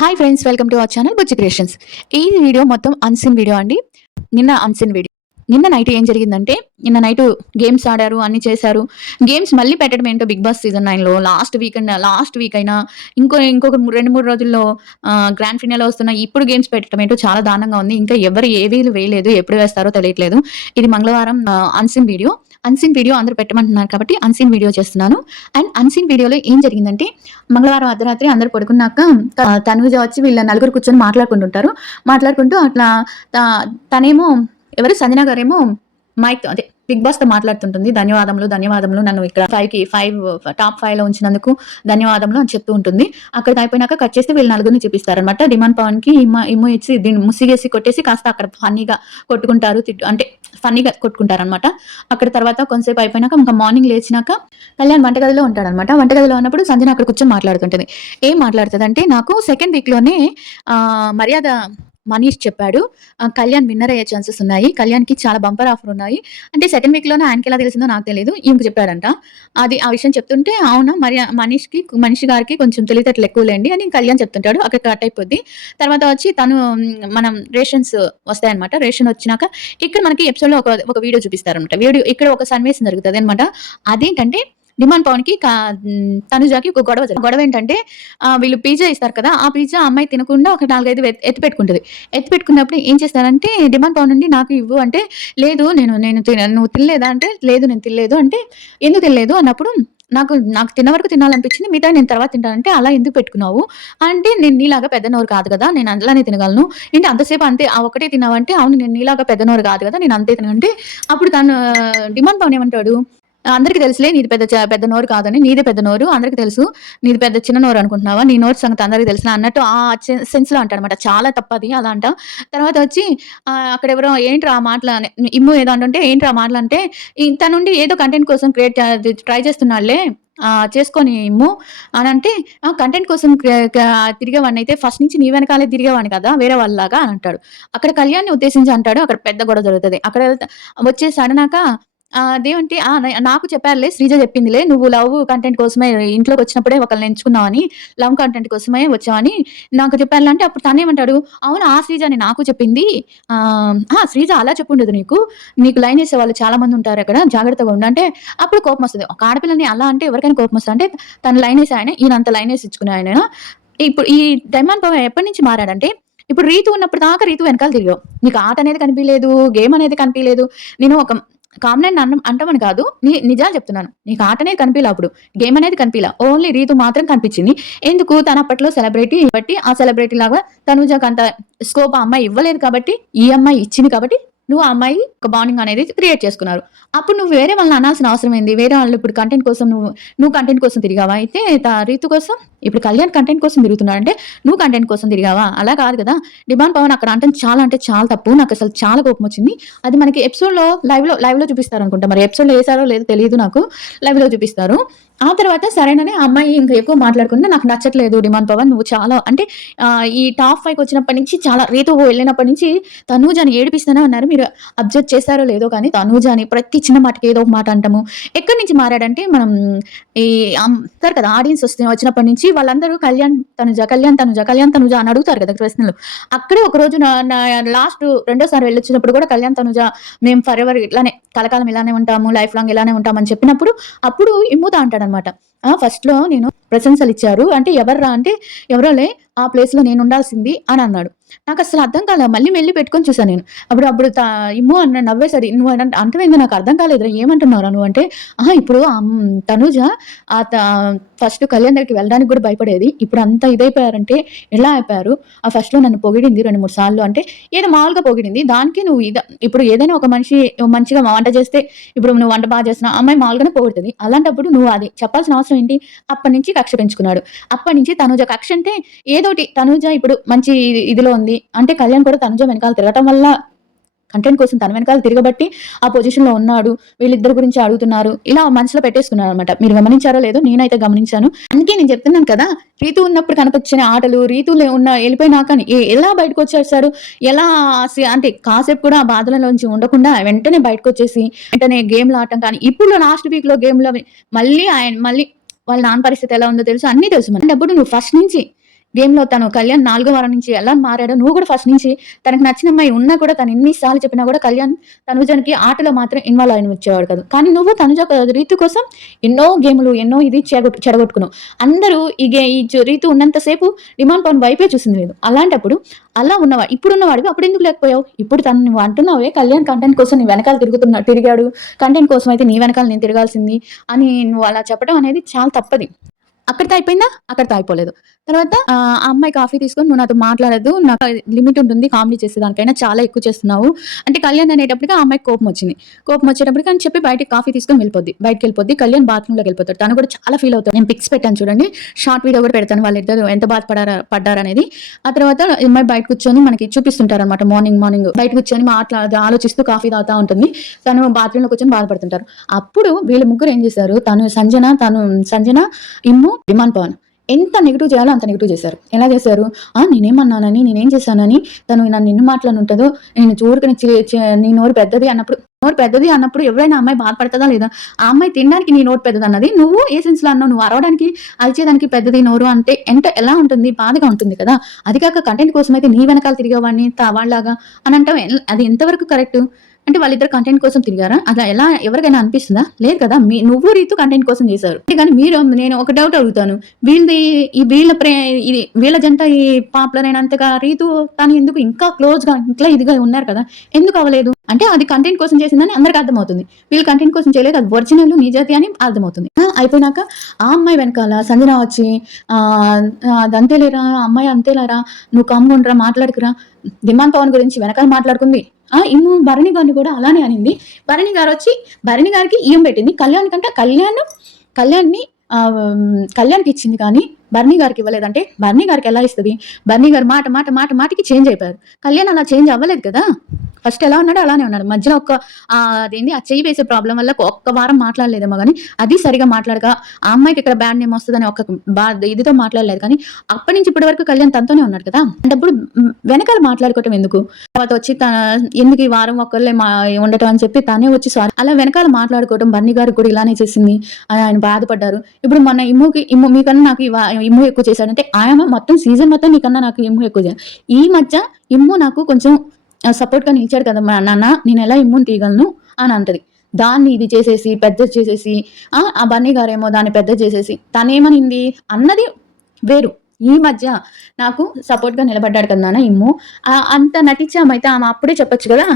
Hi friends, welcome to our channel Bujji creations. ఈ video మొత్తం unseen video అండి. నిన్న అన్సీన్ వీడియో. నిన్న నైట్ ఏం జరిగిందంటే, నిన్న నైట్ గేమ్స్ ఆడారు, అన్ని చేశారు. గేమ్స్ మళ్ళీ పెట్టడం ఏంటో బిగ్ బాస్ సీజన్ 9లో లాస్ట్ వీక్ అయినా ఇంకొక 2, 3 రోజుల్లో గ్రాండ్ ఫినాలే వస్తున్నాయి. ఇప్పుడు గేమ్స్ పెట్టడం ఏంటో చాలా దారుణంగా ఉంది. ఇంకా ఎవరు ఏవీలు వేయలేదు, ఎప్పుడు వేస్తారో తెలియట్లేదు. ఇది మంగళవారం అన్సీన్ వీడియో. అన్సీన్ వీడియో అందరూ పెట్టమంటున్నారు కాబట్టి అన్సీన్ వీడియో చేస్తున్నాను. అండ్ అన్సీన్ వీడియోలో ఏం జరిగిందంటే, మంగళవారం అర్ధరాత్రి అందరూ పడుకున్నాక తనుజ వచ్చి వీళ్ళ నలుగురు కూర్చొని మాట్లాడుకుంటుంటారు. మాట్లాడుకుంటూ అట్లా తనేమో ఎవరు సంజన గారేమో మైక్ అదే బిగ్ బాస్ తో మాట్లాడుతుంటుంది. ధన్యవాదములు నన్ను ఇక్కడ 5 టాప్ 5 లో ఉంచినందుకు ధన్యవాదములు అని చెప్తూ ఉంటుంది. అక్కడ అయిపోయినాక కట్ చేస్తే వీళ్ళు నలుగురిని చూపిస్తారనమాట. డిమాండ్ పవన్ కి ఇమ్ము ఇచ్చి దీన్ని ముసిగేసి కొట్టేసి కాస్త అక్కడ ఫన్నీగా కొట్టుకుంటారు, అంటే ఫన్నీగా కొట్టుకుంటారనమాట. అక్కడ తర్వాత కొంతసేపు అయిపోయినాక ఇంకా మార్నింగ్ లేచినాక కళ్యాణ్ వంటగదిలో ఉంటాడనమాట. వంటగదిలో ఉన్నప్పుడు సంజన అక్కడ కూర్చొని మాట్లాడుతుంటుంది. ఏం మాట్లాడుతుంది అంటే, నాకు సెకండ్ వీక్ లోనే మర్యాద మనీష్ చెప్పాడు, కళ్యాణ్ విన్నర్ అయ్యే ఛాన్సెస్ ఉన్నాయి, కళ్యాణ్కి చాలా బంపర్ ఆఫర్ ఉన్నాయి అంటే సెకండ్ వీక్ లోనే ఆయనకి ఎలా తెలిసిందో నాకు తెలియదు, ఈమెకు చెప్పాడంట. అది ఆ విషయం చెప్తుంటే, అవునా మరి మనిషి గారికి కొంచెం తెలివితేటలు ఎక్కువలేండి అని కళ్యాణ్ చెప్తుంటాడు. అక్కడ కట్ అయిపోద్ది. తర్వాత వచ్చి తను మనం రేషన్స్ వస్తాయన్నమాట. రేషన్ వచ్చినాక ఇక్కడ మనకి ఎపిసోడ్ లో ఒక వీడియో చూపిస్తారనమాట. వీడియో ఇక్కడ ఒక సన్నివేశం జరుగుతుంది అనమాట. అదేంటంటే, డిమాండ్ పవన్ కి తనుజాకి ఒక గొడవ ఏంటంటే, వీళ్ళు పిజ్జా ఇస్తారు కదా, ఆ పిజ్జా అమ్మాయి తినకుండా ఒక 4-5 ఎత్తి పెట్టుకుంటుంది. ఎత్తి పెట్టుకున్నప్పుడు ఏం చేస్తారంటే, డిమాండ్ పవన్ నుండి నాకు ఇవ్వు అంటే, లేదు నువ్వు తినలేదా అంటే, లేదు నేను తినలేదు అంటే, ఎందుకు తినలేదు అన్నప్పుడు, నాకు తిన్న వరకు తినాలనిపించింది, మిగతా నేను తర్వాత తింటానంటే, అలా ఎందుకు పెట్టుకున్నావు అంటే, నేను నీలాగా పెద్ద నోరు కాదు కదా, నేను అందులోనే తినగలను ఏంటి అంతసేపు అంతే ఆ ఒకటే తిన్నావంటే, అవును నేను నీలాగా పెద్ద నోరు కాదు కదా, నేను అంతే తినంటే, అప్పుడు తను డిమాండ్ పవన్ ఏమంటాడు, అందరికి తెలుసులే నీది పెద్ద నోరు కాదని, నీదే పెద్ద నోరు అందరికి తెలుసు, నీది పెద్ద చిన్న నోరు అనుకుంటున్నావా, నీ నోరు సంగతి అందరికి తెలుసులా అన్నట్టు ఆ సెన్స్ లో అంటాడనమాట. చాలా తప్పది అలా అంటాం. తర్వాత వచ్చి అక్కడ ఎవరో ఏంట్రా ఆ మాటలు ఇమ్ము ఏదో అంటుంటే, ఏంట్రా ఆ మాటలు అంటే, ఇంత నుండి ఏదో కంటెంట్ కోసం ట్రై చేస్తున్నాడులే, చేసుకొని ఇమ్ము అని అంటే, కంటెంట్ కోసం తిరిగేవాడిని అయితే ఫస్ట్ నుంచి నీ వెనకాలే తిరిగేవాడిని కదా వేరే వాళ్ళలాగా అని అంటాడు. అక్కడ కళ్యాణ్ని ఉద్దేశించి అంటాడు. అక్కడ పెద్ద గొడవ జరుగుతుంది. అక్కడ వచ్చేసి అడినాక అదేంటి నాకు చెప్పారులే, శ్రీజ చెప్పిందిలే, నువ్వు లవ్ కంటెంట్ కోసమే ఇంట్లోకి వచ్చినప్పుడే ఒకళ్ళని ఎంచుకున్నావని, లవ్ కంటెంట్ కోసమే వచ్చావని నాకు చెప్పారులే అంటే, అప్పుడు తనేమంటాడు, అవును ఆ శ్రీజ అని నాకు చెప్పింది, శ్రీజ అలా చెప్పుండదు, నీకు లైన్ వేసే వాళ్ళు చాలా మంది ఉంటారు అక్కడ, జాగ్రత్తగా ఉండు అంటే, అప్పుడు కోపం వస్తుంది. ఒక ఆడపిల్లని అలా అంటే ఎవరికైనా కోపం వస్తుంది. అంటే తను లైన్ వేసి ఆయన ఈయనంత లైన్ వేసి ఇచ్చుకునే ఆయన. ఇప్పుడు ఈ డైమండ్ పవన్ ఎప్పటి నుంచి మారాడంటే, ఇప్పుడు రీతు ఉన్నప్పుడు దాకా రీతు వెనకాల తిరిగావు, నీకు ఆట అనేది కనిపించలేదు, గేమ్ అనేది కనిపించలేదు. నేను ఒక కామన్ అంటామని కాదు, నిజాలు చెప్తున్నాను. నీకు ఆట అనేది కనిపించలే, అప్పుడు గేమ్ అనేది కనిపించలే, ఓన్లీ రీతు మాత్రం కనిపించింది. ఎందుకు, తన అప్పట్లో సెలబ్రిటీ బట్టి ఆ సెలబ్రిటీ లాగా తనుజకు అంత స్కోప్ ఆ అమ్మాయి ఇవ్వలేదు కాబట్టి, ఈ అమ్మాయి ఇచ్చింది కాబట్టి నువ్వు ఆ అమ్మాయి ఒక బాండింగ్ అనేది క్రియేట్ చేసుకున్నారు. అప్పుడు నువ్వు వేరే వాళ్ళని అనాల్సిన అవసరం ఏంది? వేరే వాళ్ళు ఇప్పుడు కంటెంట్ కోసం నువ్వు కంటెంట్ కోసం తిరిగావా? అయితే రీతు కోసం ఇప్పుడు కళ్యాణ్ కంటెంట్ కోసం తిరుగుతున్నాడంటే నువ్వు కంటెంట్ కోసం తిరిగావా? అలా కాదు కదా. డిమాండ్ పవన్ అక్కడ అంటే చాలా తప్పు. నాకు అసలు చాలా కోపం వచ్చింది. అది మనకి ఎపిసోడ్ లో లైవ్ లో చూపిస్తారు అనుకుంటా, మరి ఎపిసోడ్ లో వేసారో లేదో తెలియదు నాకు, లైవ్ లో చూపిస్తారు. ఆ తర్వాత సరేనని అమ్మాయి ఇంకా ఎక్కువ మాట్లాడుకుంటే, నాకు నచ్చట్లేదు డిమాండ్ పవన్, నువ్వు చాలా అంటే ఈ టాప్ 5 వచ్చినప్పటి నుంచి చాలా, రీతు వెళ్ళినప్పటి నుంచి తనూజని ఏడిపిస్తూనే ఉన్నారు. మీరు అబ్జర్వ్ చేశారో లేదో కానీ, తనూజని ప్రతి చిన్న మాటకి ఏదో ఒక మాట అంటాము. ఎక్కడి నుంచి మారాడంటే, మనం ఈ అంటారు కదా ఆడియన్స్ వచ్చినప్పటి నుంచి వాళ్ళందరూ కళ్యాణ్ తనుజ అని అడుగుతారు కదా ప్రశ్నలు. అక్కడే ఒక రోజు లాస్ట్ రెండోసారి వెళ్ళొచ్చినప్పుడు కూడా కళ్యాణ్ తనుజ మేము ఫర్ ఎవర్ ఇలానే కలకాలం ఇలానే ఉంటాము, లైఫ్ లాంగ్ ఇలానే ఉంటామని చెప్పినప్పుడు, అప్పుడు ఇమ్ముతా అంటాడనమాట. ఫస్ట్ లో నేను ప్రశంసలు ఇచ్చారు అంటే, ఎవర్రా అంటే, ఎవరోలే ఆ ప్లేస్ లో నేను ఉండాల్సింది అని అన్నాడు. నాకు అసలు అర్థం కాలే, మళ్ళీ మెల్లి పెట్టుకొని చూసాను నేను. అప్పుడు ఇమ్ము అన్న నవ్వేసరి, నువ్వు అంటవేందో నాకు అర్థం కాలేదురా, ఏమంటున్నారా నువ్వు అంటే, ఇప్పుడు తనుజ ఫస్ట్ కళ్యాణ్ దగ్గరికి వెళ్ళడానికి కూడా భయపడేది, ఇప్పుడు అంత ఇదైపోయారంటే ఎలా అయిపోయారు? ఫస్ట్ లో నన్ను పొగిడింది 2-3 సార్లు అంటే, ఏదో మామూలుగా పొగిడింది, దానికి నువ్వు ఇప్పుడు ఏదైనా ఒక మనిషి మంచిగా వంట చేస్తే, ఇప్పుడు నువ్వు వంట బాగా చేస్తున్నావు, అమ్మాయి మామూలుగానే పొగుడుతుంది. అలాంటప్పుడు నువ్వు అది చెప్పాల్సిన అవసరం ఏంటి? అప్పటి నుంచి కక్ష పెంచుకున్నాడు. అప్పటి నుంచి తనుజ కక్ష అంటే ఏదోటి, తనుజ ఇప్పుడు మంచి ఇదిలో ఉంది అంటే, కళ్యాణ్ కూడా తనుజ వెనకాల తిరగటం వల్ల, కంటెంట్ కోసం తన వెనకాల తిరగబట్టి ఆ పొజిషన్ లో ఉన్నాడు, వీళ్ళిద్దరి గురించి అడుగుతున్నారు, ఇలా మనసులో పెట్టేసుకున్నారు అనమాట. మీరు గమనించారో లేదో, నేనైతే గమనించాను. అందుకే నేను చెప్తున్నాను కదా, రీతు ఉన్నప్పుడు కనిపించిన ఆటలు, రీతులు వెళ్ళిపోయినాక ఎలా బయటకు వచ్చేసాడు, ఎలా అంటే కాసేపు కూడా ఆ బాధలలోంచి ఉండకుండా వెంటనే బయటకు వచ్చేసి వెంటనే గేమ్లు ఆడటం. కానీ ఇప్పుడు లాస్ట్ వీక్ లో గేమ్ లో మళ్ళీ వాళ్ళ నాన్న పరిస్థితి ఎలా ఉందో తెలుసు, అన్ని తెలుసు. అప్పుడు నువ్వు ఫస్ట్ నుంచి గేమ్‌లో తను కళ్యాణ్ 4 వారం నుంచి ఎలా మారాడో నువ్వు కూడా ఫస్ట్ నుంచి తనకు నచ్చిన అమ్మాయి ఉన్నా కూడా తను ఎన్ని సార్లు చెప్పినా కూడా కళ్యాణ్ తనుజకి ఆటలో మాత్రం ఇన్వాల్వ్ అయిన వచ్చేవాడు కాదు. కానీ నువ్వు తనుజ రీతు కోసం ఎన్నో గేములు ఎన్నో ఇది చెడగొట్టుకున్నావు. అందరూ ఈ రీతు ఉన్నంత సేపు డిమాండ్ పవన్ వైపే చూసింది లేదు. అలాంటప్పుడు అలా ఉన్నవాడు ఇప్పుడున్నవాడివి అప్పుడెందుకు లేకపోయావు? ఇప్పుడు తను నువ్వు అంటున్నావే కళ్యాణ్ కంటెంట్ కోసం నీ వెనకాల తిరిగాడు. కంటెంట్ కోసం అయితే నీ వెనకాల నేను తిరగాల్సింది అని నువ్వు అలా చెప్పడం అనేది చాలా తప్పది. అక్కడితో అయిపోయిందా? అక్కడితో అయిపోలేదు. తర్వాత ఆ అమ్మాయి కాఫీ తీసుకొని నువ్వు నాతో మాట్లాడొద్దు. నాకు లిమిట్ ఉంటుంది కామెడీ చేసేదానికైనా చాలా ఎక్కువ చేస్తున్నావు. అంటే కళ్యాణ్ అనేటప్పటికి ఆ అమ్మాయికి కోపం వచ్చింది. కోపం వచ్చేటప్పటికి అని చెప్పి బయటికి కాఫీ తీసుకొని వెళ్ళిపోద్ది. బయటికెళ్ళిపోద్ది. కళ్యాణ్ బాత్రూమ్‌లోకి వెళ్ళిపోతాడు. తను కూడా చాలా ఫీల్ అవుతాడు. నేను పిక్స్ పెట్టాను చూడండి. షార్ట్ వీడియో కూడా పెడతాను వాళ్ళిద్దరూ ఎంత పడ్డారనేది. ఆ తర్వాత ఈ అమ్మాయి బయట కూర్చొని మనకి చూపిస్తుంటారనమాట. మార్నింగ్ బయట కూర్చొని ఆలోచిస్తూ కాఫీ తాగుతా ఉంటుంది. తను బాత్రూమ్‌లో కూర్చొని బాధపడుతుంటారు. అప్పుడు వీళ్ళు ముగ్గురు ఏం చేశారు? సంజన, ఇమ్ము, డిమాండ్ పవన్ ఎంత నెగెటివ్ చేయాలో అంత నెగెటివ్ చేశారు. ఎలా చేశారు? నేనేమన్నానని, నేనేం చేశానని, తను నన్ను ఎన్ని మాటలు ఉంటుందో, నేను ఊరికనే నీ నోరు పెద్దది అన్నప్పుడు ఎవరైనా అమ్మాయి బాధపడుతుందా లేదా? ఆ అమ్మాయి తినడానికి నీ నోరు పెద్దది అన్నది నువ్వు ఏ సెన్స్ లో అన్నావు? నువ్వు అరవడానికి అరిచేదానికి పెద్దది నోరు అంటే ఎలా ఉంటుంది? బాధగా ఉంటుంది కదా. అది కాక కంటెంట్ కోసం అయితే నీ వెనకాల తిరిగేవాడిని వాళ్ళలాగా అని అంటావు. అది ఎంతవరకు కరెక్ట్? అంటే వాళ్ళిద్దరు కంటెంట్ కోసం తిరిగారా? అట్లా ఎవరికైనా అనిపిస్తుందా? లేదు కదా. నువ్వు రీతు కంటెంట్ కోసం చేశారు. కానీ నేను ఒక డౌట్ అడుగుతాను. వీళ్ళ జంట ఈ పాపులర్ అయినంతగా రీతు తను ఎందుకు ఇంకా క్లోజ్ గా ఇంట్లో ఇదిగా ఉన్నారు కదా, ఎందుకు అవ్వలేదు? అంటే అది కంటెంట్ కోసం చేసిందని అందరికి అర్థమవుతుంది. వీళ్ళు కంటెంట్ కోసం చేయలేదు, అది ఒరిజినల్ నిజాతి అని అర్థమవుతుంది. అయిపోయినాక ఆ అమ్మాయి వెనకాల సంజన వచ్చి అదంతేలేరా అమ్మాయి అంతేలేరా, నువ్వు కామ్గుండ్రా, మాట్లాడుకురా, డిమాండ్ పవన్ గురించి వెనకాల మాట్లాడుకుంది. ఇమ్ము భరణి గారిని కూడా అలానే అనింది. భరణి గారు వచ్చి భరణి గారికి ఈయం పెట్టింది. కళ్యాణ్కి ఇచ్చింది కానీ బర్నీ గారికి ఇవ్వలేదంటే బర్నీ గారికి ఎలా ఇస్తుంది? బర్నీ గారు మాటకి చేంజ్ అయిపోయారు. కళ్యాణ్ అలా చేంజ్ అవ్వలేదు కదా. ఫస్ట్ ఎలా ఉన్నాడో అలానే ఉన్నాడు. మధ్యలో అదేంటి ఆ చెయ్యి వేసే ప్రాబ్లం వల్ల ఒక్క వారం మాట్లాడలేదేమో కానీ అది సరిగా మాట్లాడక ఆ అమ్మాయికి ఇక్కడ బ్యాడ్ నేమ్ వస్తుందని ఇదితో మాట్లాడలేదు. కానీ అప్పటి నుంచి ఇప్పటి వరకు కళ్యాణ్ తనతోనే ఉన్నాడు కదా. అంటప్పుడు వెనకాల మాట్లాడుకోవటం ఎందుకు? తర్వాత వచ్చి ఎందుకు ఈ వారం ఒక్కళ్ళే ఉండటం అని చెప్పి తనే వచ్చి సారీ అలా వెనకాల మాట్లాడుకోవటం బర్నీ గారికి కూడా ఇలానే చేసింది. ఆయన బాధపడ్డారు. ఇప్పుడు మన ఇమ్ము మీకన్నా నాకు ఇమ్ము ఎక్కువ చేశాడంటే ఆయన మొత్తం సీజన్ మొత్తం నీకన్నా నాకు ఇమ్ము ఎక్కువ చేశాడు. ఈ మధ్య ఇమ్ము నాకు కొంచెం సపోర్ట్ గా నిలిచాడు కదా మా నాన్న, నేను ఎలా ఇమ్ముని తీయగలను అని అంటది. దాన్ని ఇది చేసేసి పెద్ద చేసేసి ఆ బన్నీ గారేమో దాన్ని పెద్ద చేసేసి తనేమనింది అన్నది వేరు. ఈ మధ్య నాకు సపోర్ట్ గా నిలబడ్డాడు కదా నాన్న ఇమ్ము, అంత నటించే అమ్మాయి అయితే ఆమె అప్పుడే చెప్పొచ్చు కదా.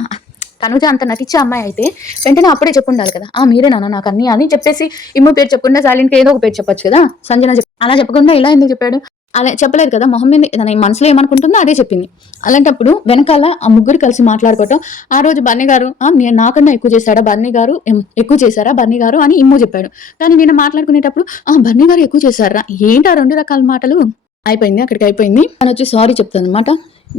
తనుజ అంత నటించే అమ్మాయి అయితే వెంటనే అప్పుడే చెప్పుండాలి కదా. మీరే నాన్న నాకు అన్ని అని చెప్పేసి ఇమ్ము పేరు చెప్పకుండా సైలెంట్ ఏదో ఒక పేరు చెప్పొచ్చు కదా. సంజన అలా చెప్పకుండా ఇలా ఎందుకు చెప్పాడు? అలా చెప్పలేదు కదా. మొహం మీద తన మనసులో ఏమనుకుంటుందో అదే చెప్పింది. అలాంటప్పుడు వెనకాల ఆ ముగ్గురు కలిసి మాట్లాడుకోవటం, ఆ రోజు బన్నీ గారు నేను నాకన్నా ఎక్కువ చేశాడా బన్నీ గారు, ఎక్కువ చేశారా బన్నీ గారు అని ఇమ్ము చెప్పాడు. కానీ నేను మాట్లాడుకునేటప్పుడు బన్నీ గారు ఎక్కువ చేశారా, ఏంటి ఆ 2 రకాల మాటలు? అయిపోయింది, అక్కడికి అయిపోయింది. తను వచ్చి సారీ చెప్తాను అనమాట.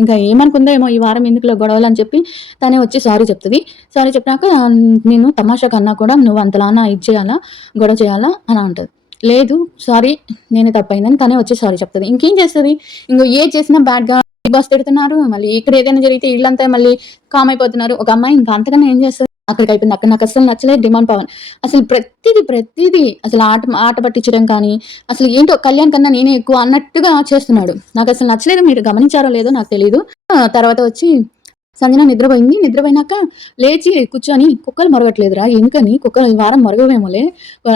ఇంకా ఏమనుకుందో ఏమో ఈ వారం ఎందుకులో గొడవలు అని చెప్పి తనే వచ్చి సారీ చెప్తుంది. సారీ చెప్పినాక నేను తమాషా కన్నా కూడా నువ్వు అంతలానా ఇది చేయాలా, గొడవ చేయాలా అని అంటది. లేదు సారీ నేనే తప్పైందని తనే వచ్చి సారీ చెప్తుంది. ఇంకేం చేస్తుంది? ఏ చేసినా బ్యాడ్ గా బిగ్ బాస్ తిడుతున్నారు. మళ్ళీ ఇక్కడ ఏదైనా జరిగితే ఇళ్ళంతా మళ్ళీ కామ్ అయిపోతున్నారు. ఒక అమ్మాయి ఇంకా అంతకన్నా ఏం చేస్తుంది? అక్కడికి అయిపోయింది. అక్కడ నాకు అసలు నచ్చలేదు డిమాండ్ పవన్. అసలు ప్రతిదీ అసలు ఆట పట్టించడం కానీ అసలు ఏంటో కళ్యాణ్ కన్నా నేనే ఎక్కువ అన్నట్టుగా చేస్తున్నాడు. నాకు అసలు నచ్చలేదు. మీరు గమనించారో లేదో నాకు తెలియదు. తర్వాత వచ్చి సంజన నిద్రపోయినాక లేచి కూర్చొని కుక్కలు మొరగట్లేదురా, ఎందుకని? కుక్కలు ఈ వారం మొరగవేమోలే,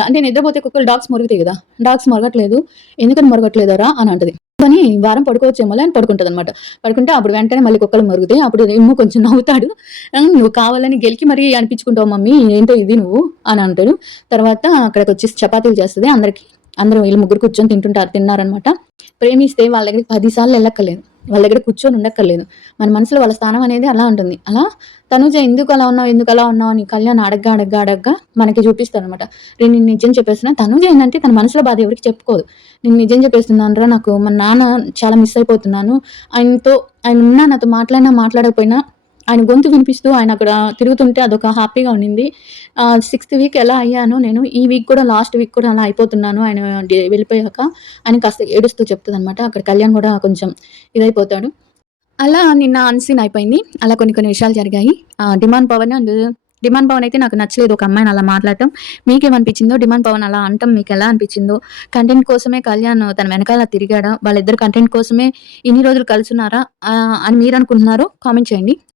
అంటే నిద్రపోతే కుక్కలు డాగ్స్ మొరుగుతాయి కదా, డాగ్స్ మొరగట్లేదు ఎందుకని మొరగట్లేదరా అని అంటది. కానీ వారం పడుకోవచ్చేమోలే అని పడుకుంటది అనమాట. పడుకుంటే అప్పుడు వెంటనే మళ్ళీ కుక్కలు మొరుగుతాయి. అప్పుడు ఇమ్ము కొంచెం నవ్వుతాడు. నువ్వు కావాలని గెలికి మరీ అనిపించుకుంటావు మమ్మీ, ఏంటో ఇది నువ్వు అని అంటాడు. తర్వాత అక్కడికి వచ్చి చపాతీలు చేస్తుంది. అందరూ వీళ్ళు ముగ్గురు కూర్చొని తిన్నారనమాట. ప్రేమిస్తే వాళ్ళ దగ్గరికి 10 సార్లు వెళ్ళక్కర్లేదు, వాళ్ళ దగ్గర కూర్చొని ఉండక్కర్లేదు. మన మనసులో వాళ్ళ స్థానం అనేది అలా ఉంటుంది. అలా తనుజ ఎందుకు అలా ఉన్నావు అని కళ్యాణ్ అడగ్గా మనకి చూపిస్తాడు అనమాట. నేను నిజం చెప్పేస్తున్నా. తనుజ ఏంటంటే తన మనసులో బాధ ఎవరికి చెప్పుకోదు. నేను నిజం చెప్పేస్తున్నాను రా, నాకు మా నాన్న చాలా మిస్ అయిపోతున్నాను. ఆయన ఉన్నా నాతో మాట్లాడకపోయినా ఆయన గొంతు వినిపిస్తూ ఆయన అక్కడ తిరుగుతుంటే అదొక హ్యాపీగా ఉండింది. 6th వీక్ ఎలా అయ్యానో నేను ఈ వీక్ కూడా లాస్ట్ వీక్ కూడా అలా అయిపోతున్నాను ఆయన వెళ్ళిపోయాక అని కాస్త ఏడుస్తూ చెప్తుంది అనమాట. అక్కడ కళ్యాణ్ కూడా కొంచెం ఇదైపోతాడు. అలా నిన్న అన్సీన్ అయిపోయింది. అలా కొన్ని విషయాలు జరిగాయి. Demand Pawan and demand Pawan అయితే నాకు నచ్చలేదు ఒక అమ్మాయిని అలా మాట్లాడటం. మీకేమనిపించిందో? డిమాండ్ పవన్ అలా అనటం మీకెలా అనిపించిందో? కంటెంట్ కోసమే కళ్యాణ్ తన వెనకాల తిరిగాడా? వాళ్ళిద్దరు కంటెంట్ కోసమే ఇన్ని రోజులు కలిసున్నారా? అని మీరనుకుంటున్నారో కామెంట్ చేయండి.